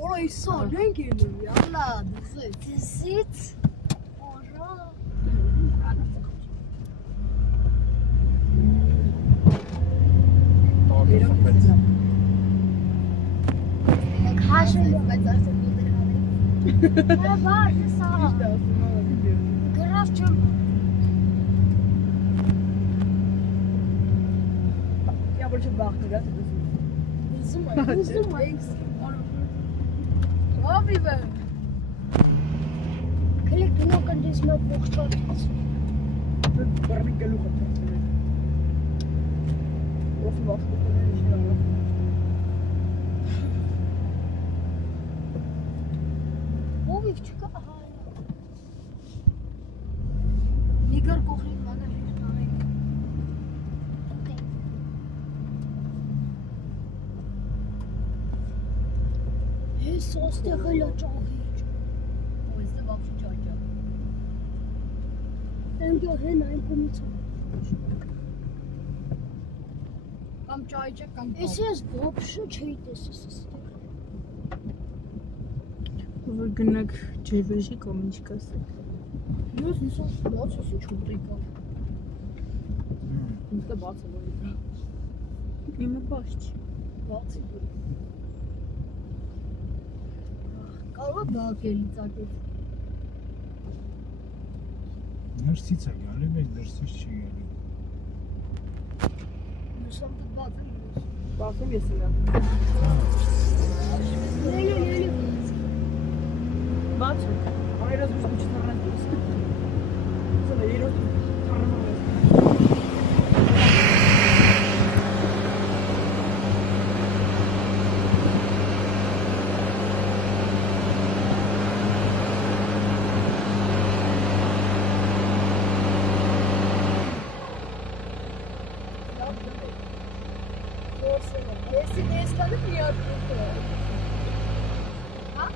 Orayı sağ ne geliyor ya la Dizit. Ora. Kaşın. Ne var ne sağ? Grafçım. Ja, aber ich warte, das ist Hızlı mı? Abi be. Klik nog en dit is mijn bochtschot. Waarom ik gelukkig heb. Of wat? Wo wie çıkıyor? Nigar kokuyor bana. Hey, sos de hele çok iyi. Wo ist der Waffe Georgia? Ben gör hinein Kam çay çek kam. Es ist grobschen çeydes ist. Günlük çevreci komunikası. Jūs visos bocis išūrīko. Jums te bāca būrīko. Ima pašķi. Bāci būrīko. Կարող բակելի ծակեց։ Ներսից է գալի, բայց դրսից չի գալի։ Նշամ դուք բաց են իրոս։ Basım yesinler. Öyle. Bak. Oraya biraz üstü çıkarmak diyorsun. Sana yeri otur. Neyse kalır mı ya? Ha?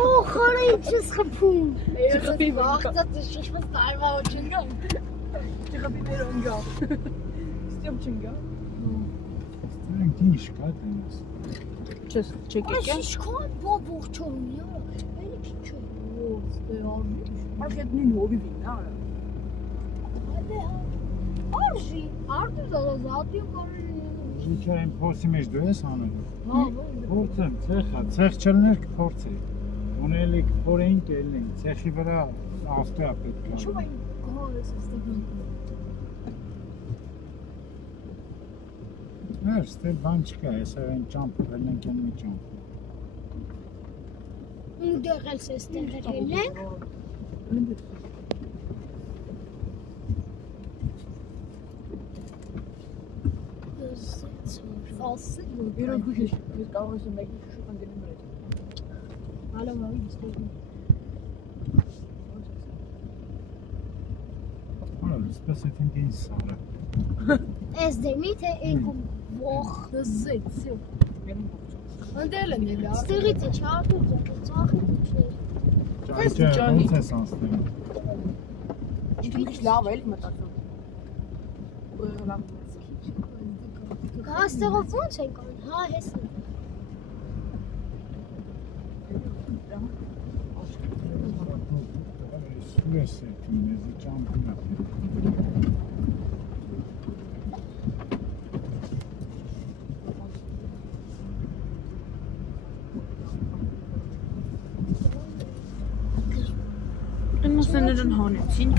Oh, gereedjes gepoen. Ik heb die wacht, dat is echt wat daar waar het in gaat. Ik heb die weer omgaan. Stem çinga. Ստերեն դինչ կա դենս։ Çekek. Ay şişkan boğuşum ya. Beni küçük. Oo, maar je hebt nu nog een wien. Hadi ya. Arji. Artık da zaten karışıyor. Ինչ այն փորձի մեջ դու ես անում։ Ha, Փորձեմ, ցեխա, ցեխ չլներ կփորձի։ Ունելի կփորեին կելնենք, ցեխի վրա ավտոյա պետք է։ şu ben kahvesi istedim. Մեր ստել բան չկա, հեսա այն ճամփը հելնենք այն մի ճամփ։ Müdahil sesleri gelek. Falsı gibi. Bir an kuş biz kahvesi bekliyor şu an dedim böyle. Hala var istedim. Ora, սպասեցին դին սարը։ Ez demite enkum Woch, das sitzt. Und der nicht da. Ստեղից է չարդուր ձախ, ծախից չէ։ Ճանճը ոնց ես անցնում։ Ինքը մի քիչ լավ է, էլի մտածում։ Լավ։ Այստեղով ո՞նց ենք անում։ Հա, հեսն։ Սուրես է թիմեզի ճամփին է։ Սեներն հանեցին։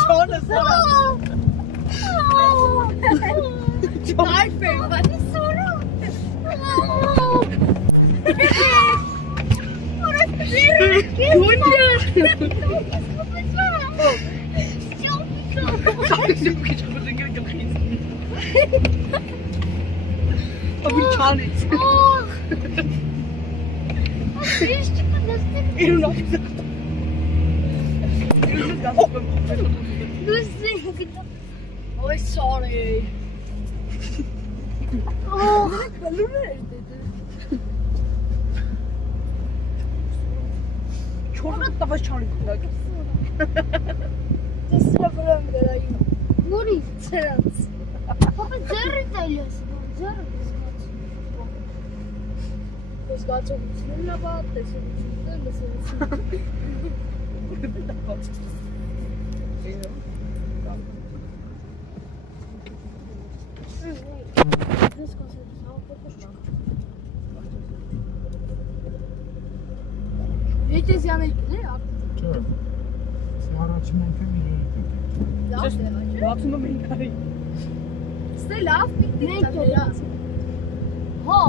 Չոնը սորա։ Չայֆե, բանի սորա։ Abi çanec. Oh, sorry. Çorba da baş çanec. Որի ծրած։ Պապա ձեռի տալիս, ձեռը Ես գացողությունն է բա, տեսողությունն է Եթեսյանը եկել է, Չէ։ Սա առաջին անգամ իրար է։ լավ է, չէ՞։ Բացումը մենք արի։ Ստե լավ պիտի տալի։ Հա,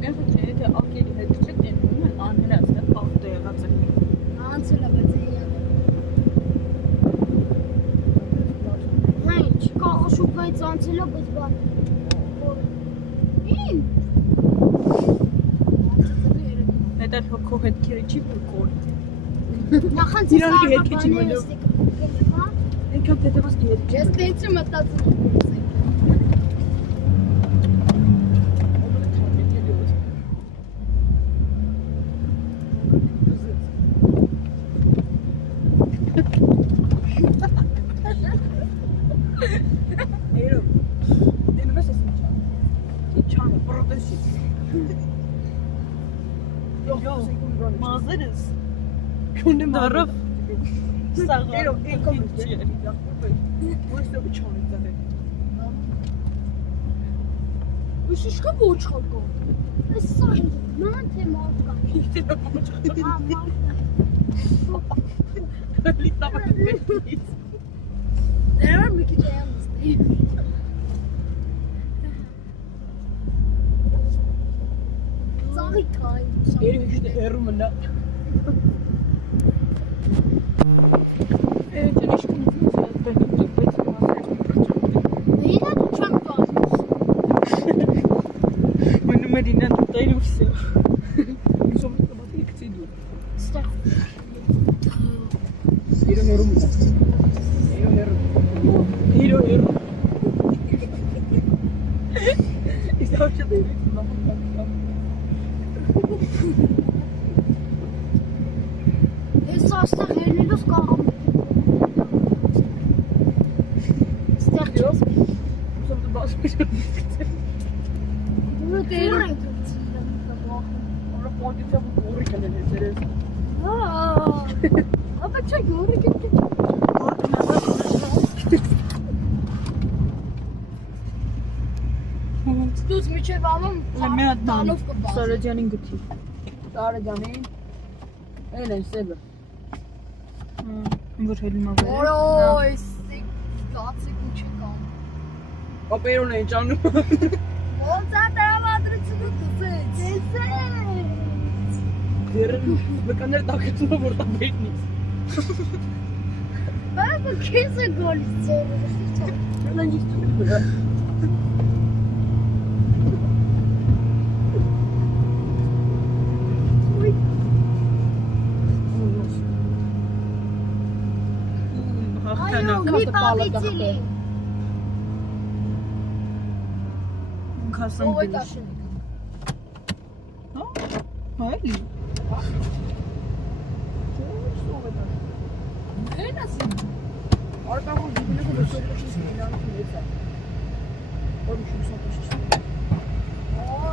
Ինքը չէ, թե ակելի հետ չտենում են անհնա այստեղ բախտ եղած է։ անցել է բայց էյանը։ Հա, չկա շուկայից անցել է, բայց բան։ Ին։ Հետո քո հետքերը չի բուրկոր։ Նախանց Իրան հետքի չի մնա։ հա։ Ինքը դեպս դիետ։ Ես տենց եմ մտածում։ Էրո։ Դենու ես ասում չա։ Չանը պրոտեսի։ Yo, մազերս։ Քունը մարով։ Սաղ։ Էրո, ինքո չի։ Ոստը չոնի դե։ Ուսիշկա ոչ խակո։ Այս սարի, ման թե մարդկա։ Իհտե ոչ։ Հա, մարդկա։ Լիտավը դեպից։ Դեռ մի քիչ եմ ստի։ Ծաղի կային։ Էրի ուշտե հերու մնա։ Էրի ճիշտ Վինա դու չեմ կան։ Մնում էր ինան տայլ ուսը։ Ուսում տոմատի կցիդու։ Ստեղ։ Էրի հերու մնա։ Էրի հերու։ Իսկ ոչ դե։ Ես աստեղ ելնելուս կաղամ։ Ստեղ չես։ Ուսում դու բասմիշ։ Դուրը տերուր ենք ծիլը բախում։ Օրա պոդիցիա գորի կնել է ծերես։ Հա։ Ապա չէ գորի կետի։ Ստուց միջև անում Մի հատ տանով կբաս։ Սարաջանին գտի։ Սարաջանին։ Էն են սեբը։ Որ հելնա վեր։ Օրոյ, ստացիկ ինչ կա։ Ապերոն են ճանում։ Ոնց է տրամադրությունը դզեց։ Դզեց։ Դերն բկաներ տակեցումը որ տա բետնից։ Բաբա քեզ է գոլից։ Լան ջիստու բրա։ Այո, մի պապի ծիլի։ Քասան Ով է գլուխ։ տաշինը։ Հա։ Հա էլի։ Ով է դա։ Մեն ասին։ Արտավոն դիբիլը գլուխ շուշի սինան քիլեցա։ Որ շուշի սինան։